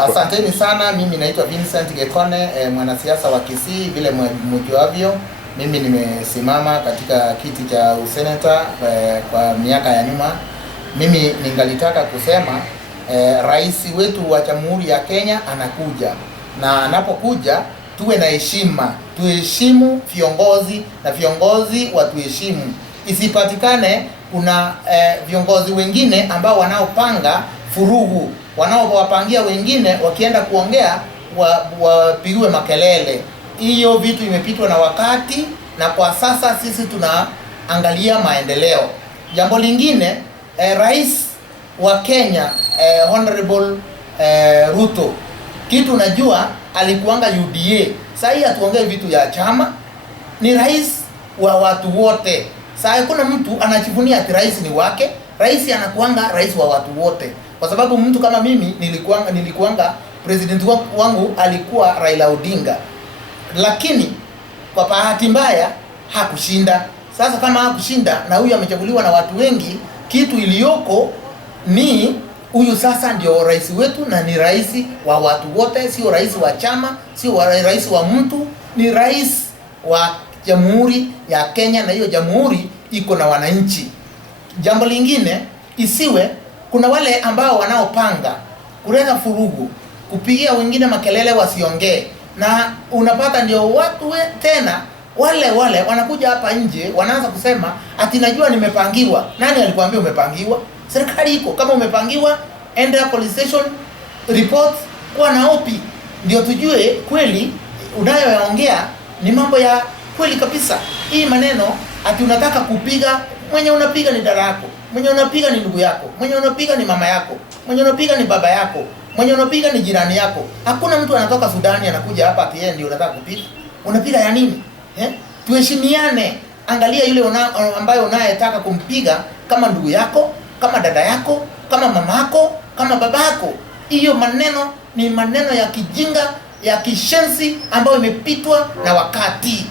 Asanteni sana. Mimi naitwa Vincent Gekone, mwanasiasa wa Kisii. Vile mjuavyo, mimi nimesimama katika kiti cha useneta kwa miaka ya nyuma. Mimi ningalitaka kusema rais wetu wa Jamhuri ya Kenya anakuja, na anapokuja tuwe na heshima, tuheshimu viongozi na viongozi watuheshimu. Isipatikane kuna viongozi wengine ambao wanaopanga furugu, wanaowapangia wengine wakienda kuongea wapigiwe makelele. Hiyo vitu imepitwa na wakati, na kwa sasa sisi tunaangalia maendeleo. Jambo lingine, rais wa Kenya Honorable Ruto, kitu najua alikuanga UDA. Sasa hii atuongee vitu ya chama, ni rais wa watu wote. Sasa hakuna mtu anajivunia ati rais ni wake. Rais anakuanga rais wa watu wote, kwa sababu mtu kama mimi nilikuanga president wangu alikuwa Raila Odinga, lakini kwa bahati mbaya hakushinda. Sasa kama hakushinda na huyu amechaguliwa na watu wengi, kitu iliyoko ni huyu sasa ndio rais wetu, na ni rais wa watu wote, sio rais wa chama, sio rais wa mtu, ni rais wa Jamhuri ya Kenya, na hiyo jamhuri iko na wananchi. Jambo lingine, isiwe kuna wale ambao wanaopanga kuleta furugu, kupigia wengine makelele wasiongee, na unapata ndio watu tena wale wanakuja hapa nje wanaanza kusema ati najua nimepangiwa. Nani alikwambia umepangiwa? Serikali iko. Kama umepangiwa, enda police station, report kwa naopi, ndio tujue kweli unayoongea ni mambo ya kweli kabisa. Hii maneno ati unataka kupiga, mwenye unapiga ni dada yako, mwenye unapiga ni ndugu yako, mwenye unapiga ni mama yako, mwenye unapiga ni baba yako, mwenye unapiga ni jirani yako. Hakuna mtu anatoka Sudani anakuja hapa ati yeye ndio unataka kupiga. Unapiga ya nini? Tuheshimiane. Angalia yule ambaye unayetaka kumpiga kama ndugu yako, kama dada yako, kama mama yako, kama baba yako. Hiyo maneno ni maneno ya kijinga, ya kishenzi ambayo imepitwa na wakati.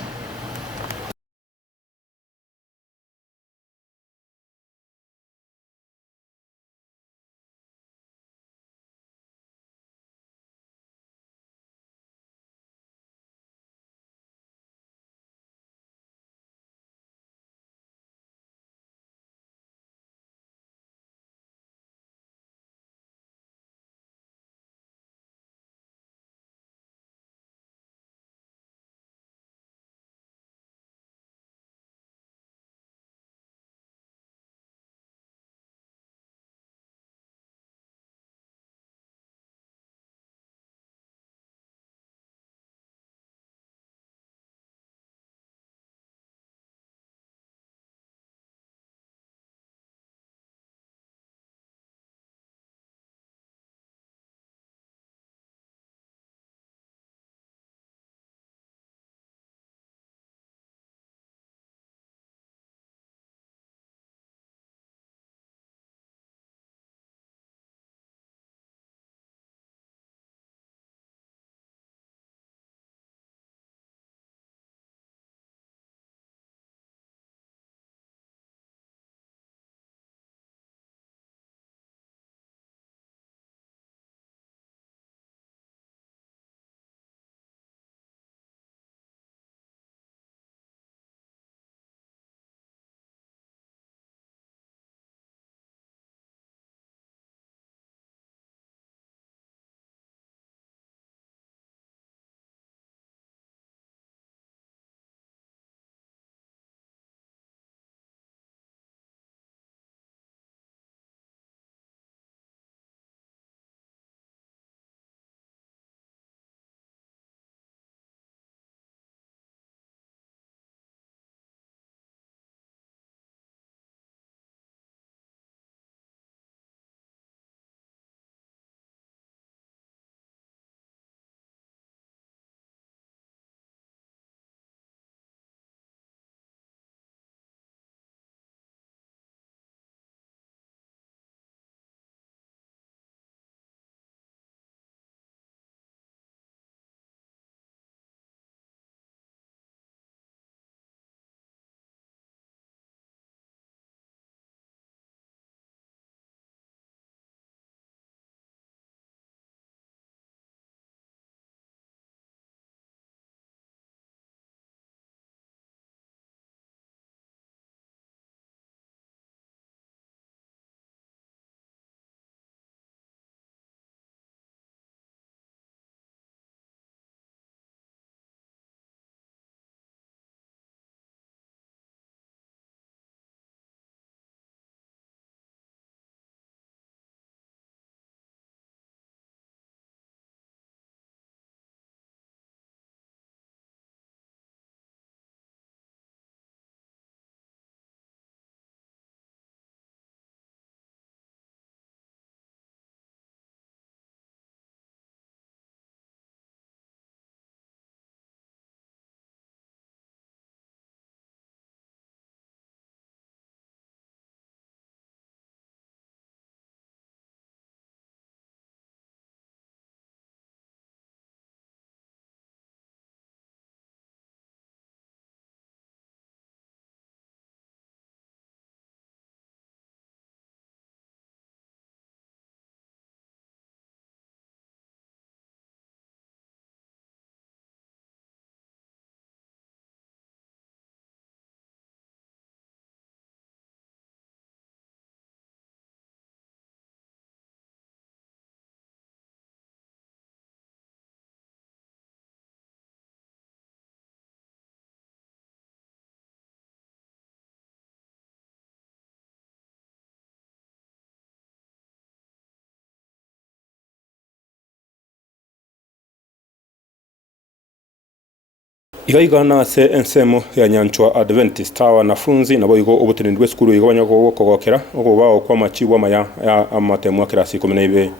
Igana se ensemo ya Nyanchwa Adventist wanafunzi nabo igo obutenendwe skulu igo banyako kogokera ogoba kwa machibwa maya ya amatemu kirasi 12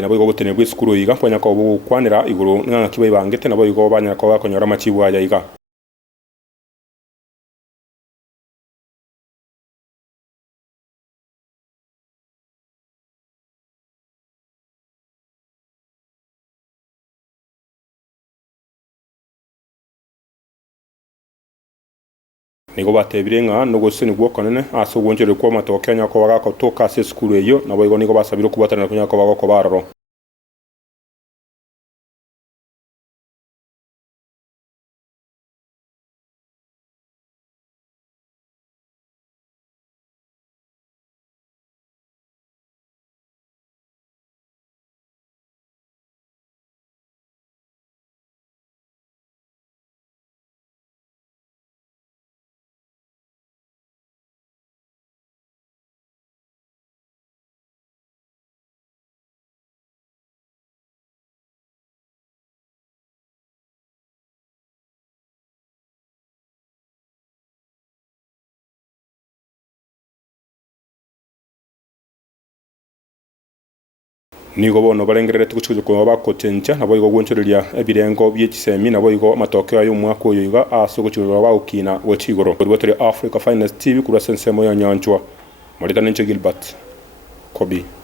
nabo igo gutenebwe skulu iga kwanyako bukwanira iguru nganga kiba ibangete nabo igo banyako bakonyora machibwa ya iga nigo batebirenga no guseni gwo kanene aso gwonjere kwa matoke nyako bagako toka se skulu eyo nabo igo nigo basabiro kubatana kunyako bagako bararo nigo bono barengerere tugucuzo ko bakotenja nabo igo gwonchereria ebirengo by'ekisemi nabo igo matoke ayo mwaka oyo iga aso gucurura baukina wechigoro rwotore Africa Finest TV kura sensemo ya Nyanchwa Maritana Gilbert Kobi.